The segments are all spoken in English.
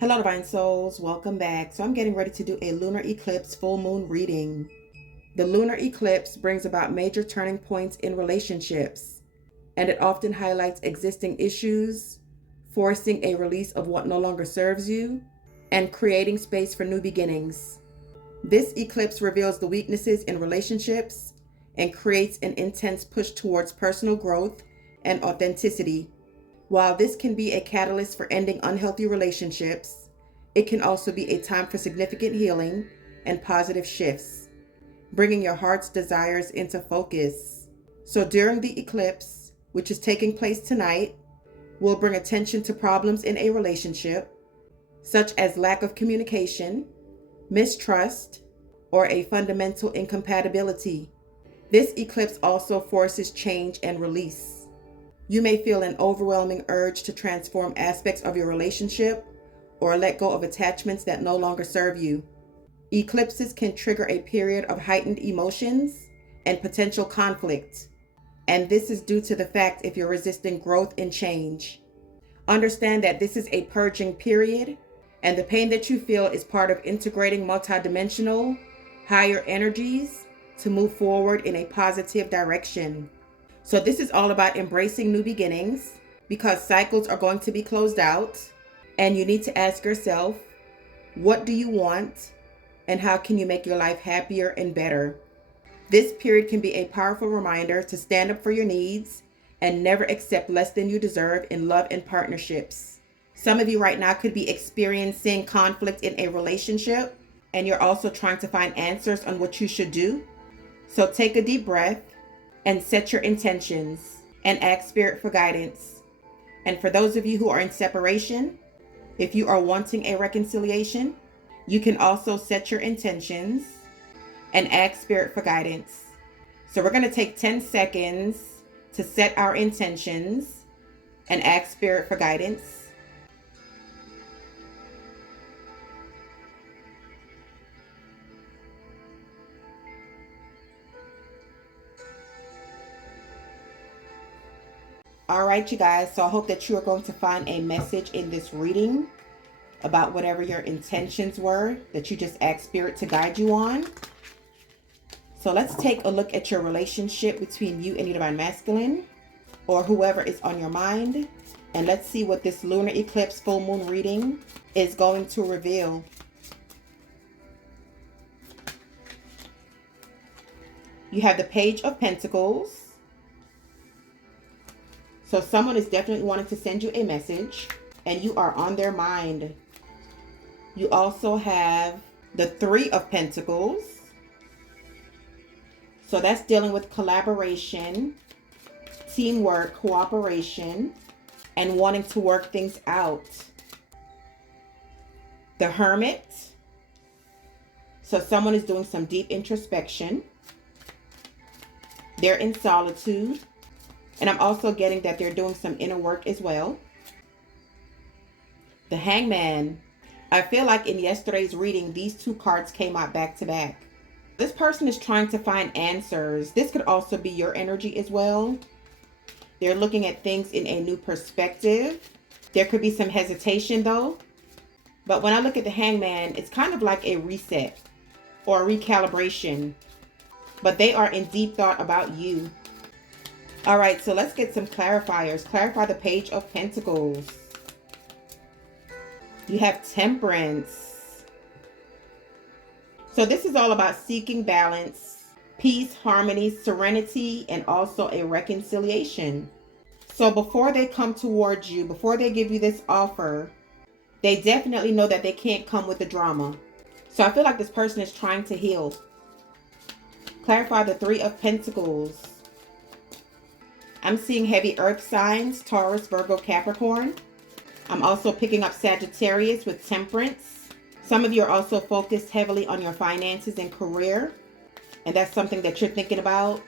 Hello, Divine Souls. Welcome back. So I'm getting ready to do a lunar eclipse full moon reading. The lunar eclipse brings about major turning points in relationships, and it often highlights existing issues, forcing a release of what no longer serves you, and creating space for new beginnings. This eclipse reveals the weaknesses in relationships and creates an intense push towards personal growth and authenticity. While this can be a catalyst for ending unhealthy relationships, it can also be a time for significant healing and positive shifts, bringing your heart's desires into focus. So during the eclipse, which is taking place tonight, we'll bring attention to problems in a relationship, such as lack of communication, mistrust, or a fundamental incompatibility. This eclipse also forces change and release. You may feel an overwhelming urge to transform aspects of your relationship or let go of attachments that no longer serve you. Eclipses can trigger a period of heightened emotions and potential conflict, and this is due to the fact if you're resisting growth and change. Understand that this is a purging period, and the pain that you feel is part of integrating multidimensional, higher energies to move forward in a positive direction. So this is all about embracing new beginnings because cycles are going to be closed out, and you need to ask yourself, what do you want and how can you make your life happier and better? This period can be a powerful reminder to stand up for your needs and never accept less than you deserve in love and partnerships. Some of you right now could be experiencing conflict in a relationship, and you're also trying to find answers on what you should do. So take a deep breath and set your intentions and ask Spirit for guidance. And for those of you who are in separation, if you are wanting a reconciliation, you can also set your intentions and ask Spirit for guidance. So we're going to take 10 seconds to set our intentions and ask Spirit for guidance. All right, you guys, so I hope that you are going to find a message in this reading about whatever your intentions were that you just asked Spirit to guide you on. So let's take a look at your relationship between you and your Divine Masculine, or whoever is on your mind, and let's see what this lunar eclipse full moon reading is going to reveal. You have the Page of Pentacles. So someone is definitely wanting to send you a message and you are on their mind. You also have the Three of Pentacles. So that's dealing with collaboration, teamwork, cooperation, and wanting to work things out. The Hermit. So someone is doing some deep introspection. They're in solitude. And I'm also getting that they're doing some inner work as well. The Hangman. I feel like in yesterday's reading, these two cards came out back to back. This person is trying to find answers. This could also be your energy as well. They're looking at things in a new perspective. There could be some hesitation though. But when I look at the Hangman, it's kind of like a reset or a recalibration. But they are in deep thought about you. All right, so let's get some clarifiers. Clarify the Page of Pentacles. You have Temperance. So this is all about seeking balance, peace, harmony, serenity, and also a reconciliation. So before they come towards you, before they give you this offer, they definitely know that they can't come with the drama. So I feel like this person is trying to heal. Clarify the Three of Pentacles. I'm seeing heavy earth signs, Taurus, Virgo, Capricorn. I'm also picking up Sagittarius with Temperance. Some of you are also focused heavily on your finances and career, and that's something that you're thinking about.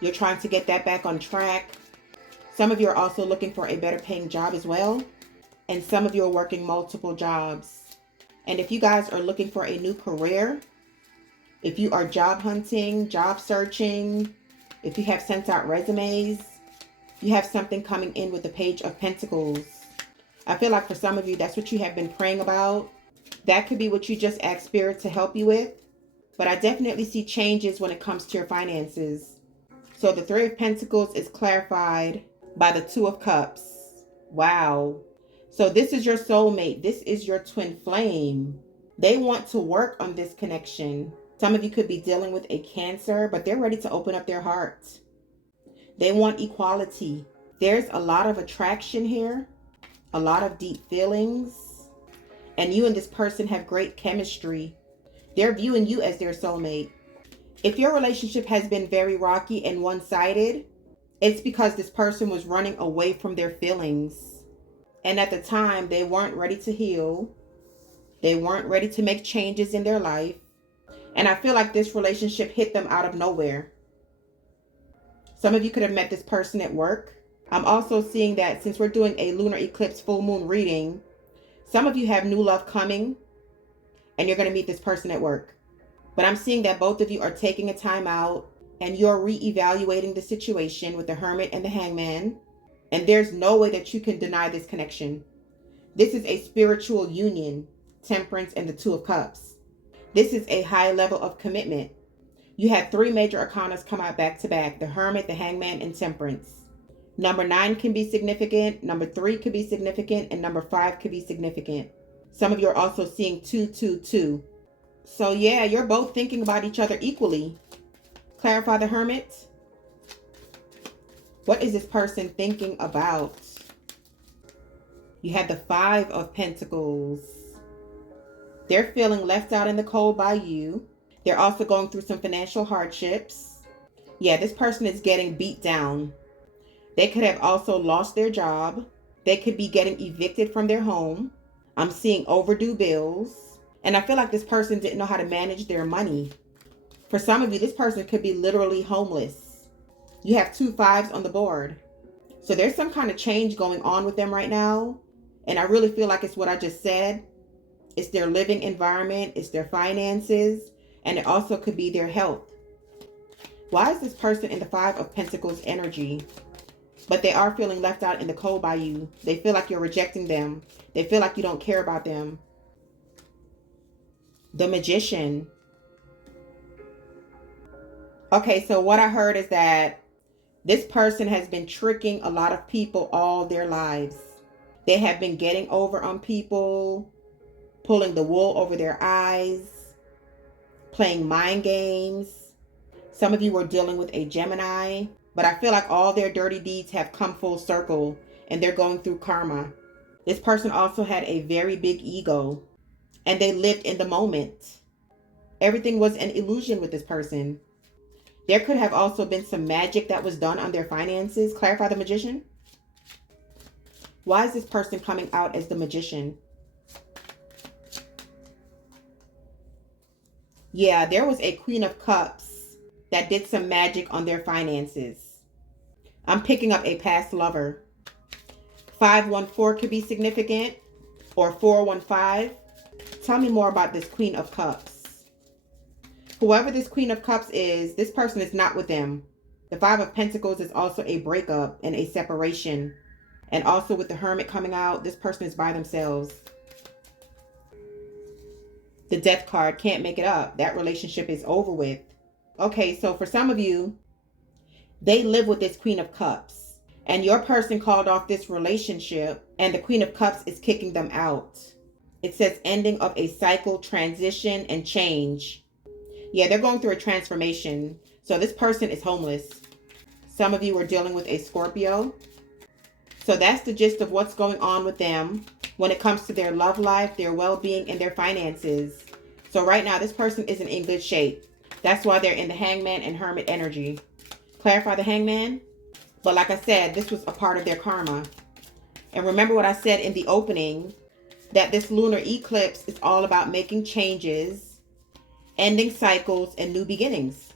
You're trying to get that back on track. Some of you are also looking for a better paying job as well, and some of you are working multiple jobs. And if you guys are looking for a new career, if you are job hunting, job searching, if you have sent out resumes, you have something coming in with the Page of Pentacles. I feel like for some of you, that's what you have been praying about. That could be what you just asked Spirit to help you with. But I definitely see changes when it comes to your finances. So the Three of Pentacles is clarified by the Two of Cups. Wow. So this is your soulmate. This is your twin flame. They want to work on this connection. Some of you could be dealing with a Cancer, but they're ready to open up their hearts. They want equality. There's a lot of attraction here, a lot of deep feelings, and you and this person have great chemistry. They're viewing you as their soulmate. If your relationship has been very rocky and one-sided, it's because this person was running away from their feelings. And at the time, they weren't ready to heal. They weren't ready to make changes in their life. And I feel like this relationship hit them out of nowhere. Some of you could have met this person at work. I'm also seeing that since we're doing a lunar eclipse full moon reading, some of you have new love coming and you're going to meet this person at work. But I'm seeing that both of you are taking a time out and you're reevaluating the situation with the Hermit and the Hangman. And there's no way that you can deny this connection. This is a spiritual union, Temperance and the Two of Cups. This is a high level of commitment. You had three major arcanas come out back to back, the Hermit, the Hangman, and Temperance. Number 9 can be significant, number 3 could be significant, and number 5 could be significant. Some of you are also seeing 222. So yeah, you're both thinking about each other equally. Clarify the Hermit. What is this person thinking about? You had the 5 of Pentacles. They're feeling left out in the cold by you. They're also going through some financial hardships. Yeah, this person is getting beat down. They could have also lost their job. They could be getting evicted from their home. I'm seeing overdue bills. And I feel like this person didn't know how to manage their money. For some of you, this person could be literally homeless. You have 2 5s on the board. So there's some kind of change going on with them right now. And I really feel like it's what I just said. It's their living environment. It's their finances. And it also could be their health. Why is this person in the 5 of Pentacles energy? But they are feeling left out in the cold by you. They feel like you're rejecting them. They feel like you don't care about them. The Magician. Okay, so what I heard is that this person has been tricking a lot of people all their lives. They have been getting over on people, pulling the wool over their eyes, playing mind games. Some of you were dealing with a Gemini. But I feel like all their dirty deeds have come full circle and they're going through karma. This person also had a very big ego and they lived in the moment. Everything was an illusion with this person. There could have also been some magic that was done on their finances. Clarify the Magician. Why is this person coming out as the Magician? Yeah, there was a Queen of Cups that did some magic on their finances. I'm picking up a past lover. 514 could be significant, or 415. Tell me more about this Queen of Cups. Whoever this Queen of Cups is, this person is not with them. The 5 of Pentacles is also a breakup and a separation. And also with the Hermit coming out, this person is by themselves. The Death card, can't make it up. That relationship is over with. Okay, so for some of you, they live with this Queen of Cups. And your person called off this relationship and the Queen of Cups is kicking them out. It says ending of a cycle, transition, and change. Yeah, they're going through a transformation. So this person is homeless. Some of you are dealing with a Scorpio. So that's the gist of what's going on with them when it comes to their love life, their well-being, and their finances. So right now, this person isn't in good shape. That's why they're in the Hangman and Hermit energy. Clarify the Hangman. But like I said, this was a part of their karma. And remember what I said in the opening, that this lunar eclipse is all about making changes, ending cycles, and new beginnings.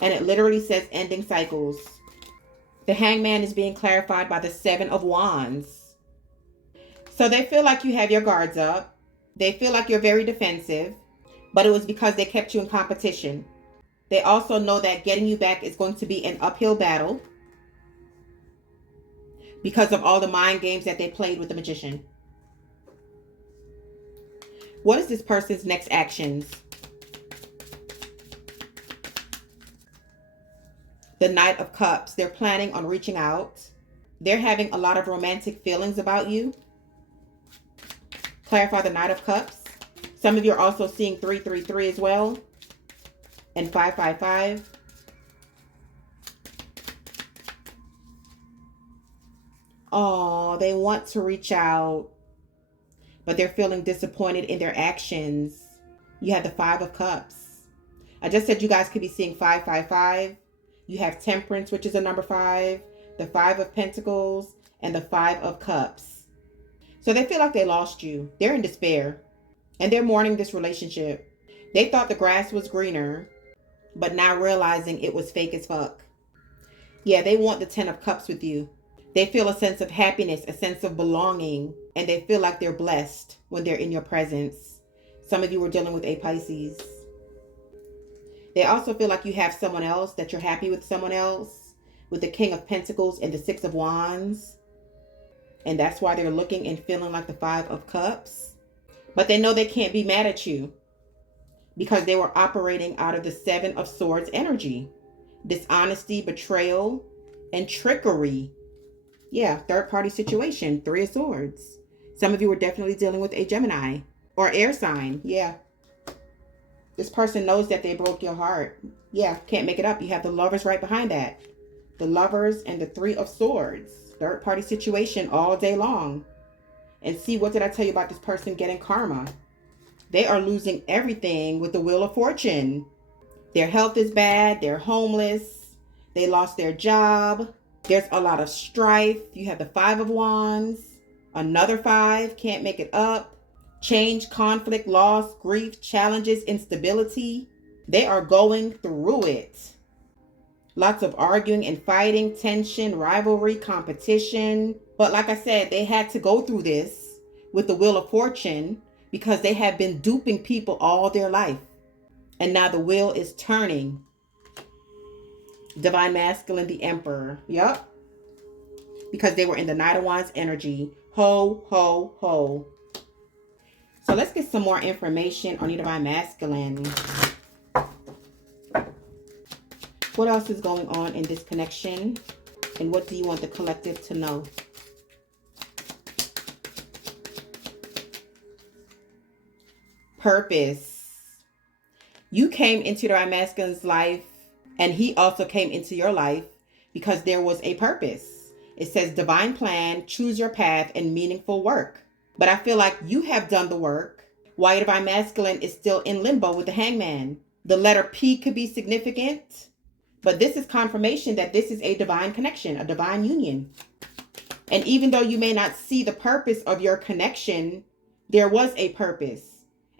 And it literally says ending cycles. The Hangman is being clarified by the 7 of Wands. So they feel like you have your guards up. They feel like you're very defensive, but it was because they kept you in competition. They also know that getting you back is going to be an uphill battle because of all the mind games that they played with the Magician. What is this person's next actions? The Knight of Cups. They're planning on reaching out. They're having a lot of romantic feelings about you. Clarify the Knight of Cups. Some of you are also seeing 333 as well. And 555. Oh, they want to reach out, but they're feeling disappointed in their actions. You have the 5 of Cups. I just said you guys could be seeing 555. You have Temperance, which is a number 5, the 5 of Pentacles, and the 5 of Cups. So they feel like they lost you. They're in despair, and they're mourning this relationship. They thought the grass was greener, but now realizing it was fake as fuck. Yeah, they want the 10 of Cups with you. They feel a sense of happiness, a sense of belonging, and they feel like they're blessed when they're in your presence. Some of you were dealing with a Pisces. They also feel like you have someone else, that you're happy with someone else, with the King of Pentacles and the 6 of Wands. And that's why they're looking and feeling like the 5 of Cups. But they know they can't be mad at you because they were operating out of the 7 of Swords energy. Dishonesty, betrayal, and trickery. Yeah, third party situation, 3 of Swords. Some of you are definitely dealing with a Gemini or air sign. Yeah. This person knows that they broke your heart. Yeah, can't make it up. You have the Lovers right behind that. The Lovers and the 3 of Swords. Third party situation all day long. And see, what did I tell you about this person getting karma? They are losing everything with the Wheel of Fortune. Their health is bad. They're homeless. They lost their job. There's a lot of strife. You have the 5 of Wands. Another 5. Can't make it up. Change, conflict, loss, grief, challenges, instability. They are going through it. Lots of arguing and fighting, tension, rivalry, competition. But like I said, they had to go through this with the Wheel of Fortune because they have been duping people all their life. And now the wheel is turning. Divine Masculine, the Emperor. Yup. Because they were in the Knight of Wands energy. Ho, ho, ho. So let's get some more information on your Divine Masculine. What else is going on in this connection? And what do you want the collective to know? Purpose. You came into Divine Masculine's life, and he also came into your life because there was a purpose. It says divine plan, choose your path, and meaningful work. But I feel like you have done the work while your Divine Masculine is still in limbo with the Hangman. The letter P could be significant, but this is confirmation that this is a divine connection, a divine union. And even though you may not see the purpose of your connection, there was a purpose.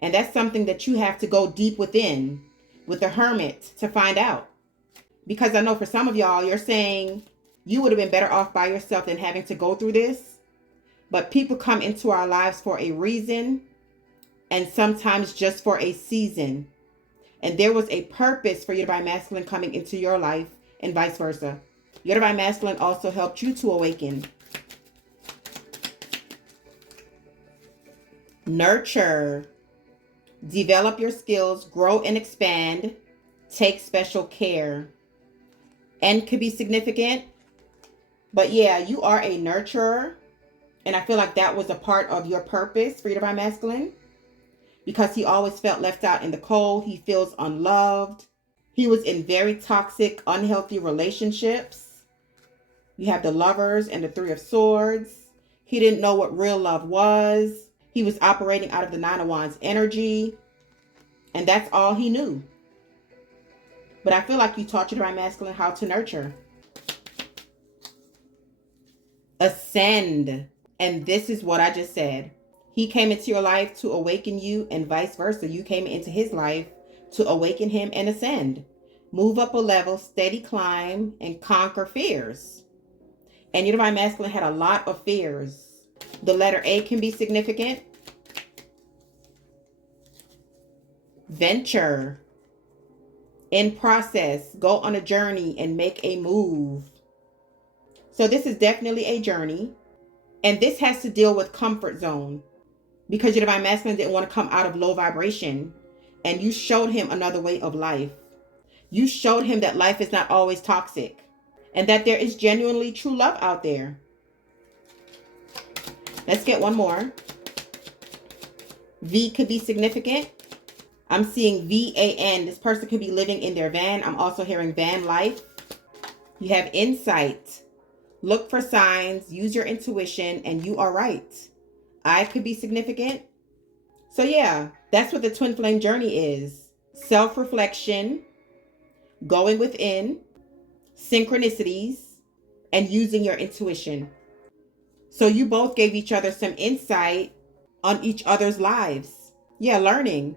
And that's something that you have to go deep within with the Hermit to find out. Because I know for some of y'all, you're saying you would have been better off by yourself than having to go through this. But people come into our lives for a reason, and sometimes just for a season. And there was a purpose for your Divine Masculine coming into your life, and vice versa. Your Divine Masculine also helped you to awaken. Nurture. Develop your skills, grow and expand. Take special care. And could be significant. But yeah, you are a nurturer. And I feel like that was a part of your purpose for your Divine Masculine. Because he always felt left out in the cold. He feels unloved. He was in very toxic, unhealthy relationships. You have the Lovers and the 3 of Swords. He didn't know what real love was. He was operating out of the 9 of Wands energy. And that's all he knew. But I feel like you taught your Divine Masculine how to nurture. Ascend. And this is what I just said. He came into your life to awaken you, and vice versa. You came into his life to awaken him and ascend. Move up a level, steady climb, and conquer fears. And your Divine Masculine had a lot of fears. The letter A can be significant. Venture. In process. Go on a journey and make a move. So this is definitely a journey. And this has to deal with comfort zone. because your divine masculine didn't want to come out of low vibration, and you showed him another way of life. You showed him that life is not always toxic and that there is genuinely true love out there. Let's get one more. V could be significant. I'm seeing VAN. This person could be living in their van. I'm also hearing van life. You have insight. Look for signs, use your intuition, and you are right. I could be significant. So yeah, that's what the twin flame journey is. Self-reflection, going within, synchronicities, and using your intuition. So you both gave each other some insight on each other's lives. Yeah, learning.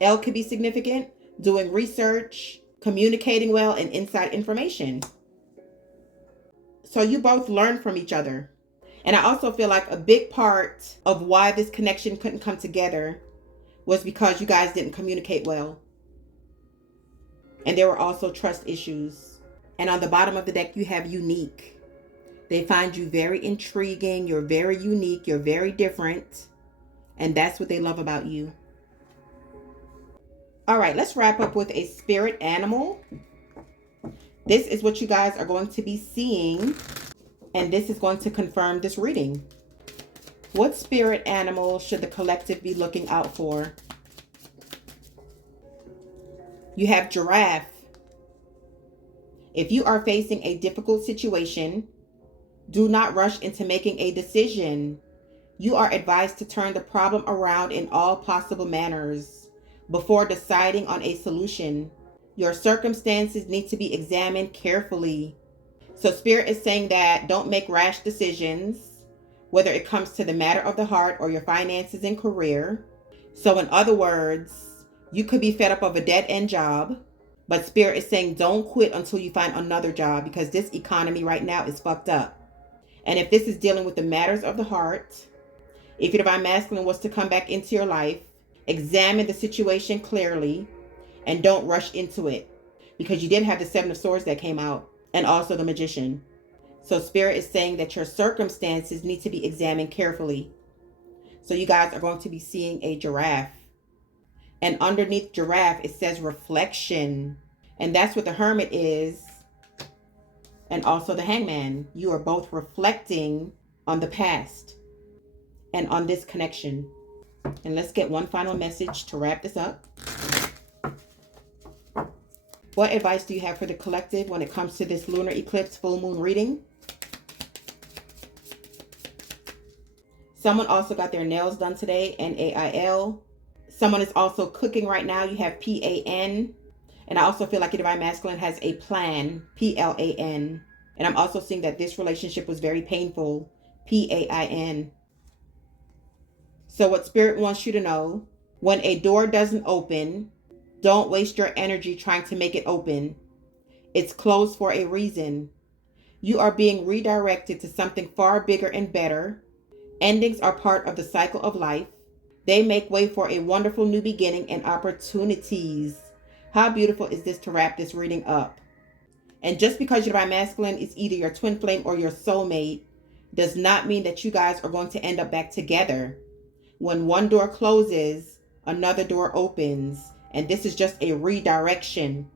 L could be significant, doing research, communicating well, and inside information. So you both learn from each other. And I also feel like a big part of why this connection couldn't come together was because you guys didn't communicate well. And there were also trust issues. And on the bottom of the deck, you have unique. They find you very intriguing. You're very unique. You're very different. And that's what they love about you. All right, let's wrap up with a spirit animal. This is what you guys are going to be seeing. And this is going to confirm this reading. What spirit animal should the collective be looking out for? You have giraffe. If you are facing a difficult situation, do not rush into making a decision. You are advised to turn the problem around in all possible manners before deciding on a solution. Your circumstances need to be examined carefully. So Spirit is saying that don't make rash decisions, whether it comes to the matter of the heart or your finances and career. So in other words, you could be fed up of a dead-end job, but Spirit is saying don't quit until you find another job, because this economy right now is fucked up. And if this is dealing with the matters of the heart, if your divine masculine was to come back into your life, examine the situation clearly and don't rush into it, because you did have the Seven of Swords that came out and also the Magician. So Spirit is saying that your circumstances need to be examined carefully. So you guys are going to be seeing a giraffe. And underneath giraffe, it says reflection. And that's what the Hermit is. And also the Hangman. You are both reflecting on the past and on this connection. And let's get one final message to wrap this up. What advice do you have for the collective when it comes to this lunar eclipse full moon reading? Someone also got their nails done today, Nail. Someone is also cooking right now. You have Pan. And I also feel like your divine masculine has a plan, Plan. And I'm also seeing that this relationship was very painful, Pain. So what Spirit wants you to know, when a door doesn't open, don't waste your energy trying to make it open. It's closed for a reason. You are being redirected to something far bigger and better. Endings are part of the cycle of life. They make way for a wonderful new beginning and opportunities. How beautiful is this to wrap this reading up? And just because your divine masculine is either your twin flame or your soulmate does not mean that you guys are going to end up back together. When one door closes, another door opens. And this is just a redirection.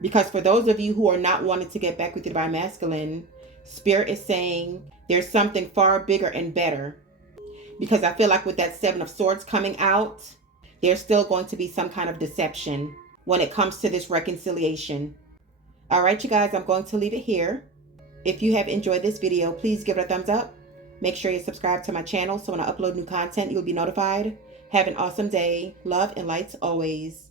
Because for those of you who are not wanting to get back with your divine masculine, Spirit is saying there's something far bigger and better. Because I feel like with that Seven of Swords coming out, there's still going to be some kind of deception when it comes to this reconciliation. All right, you guys, I'm going to leave it here. If you have enjoyed this video, please give it a thumbs up. Make sure you subscribe to my channel so when I upload new content, you'll be notified. Have an awesome day. Love and lights always.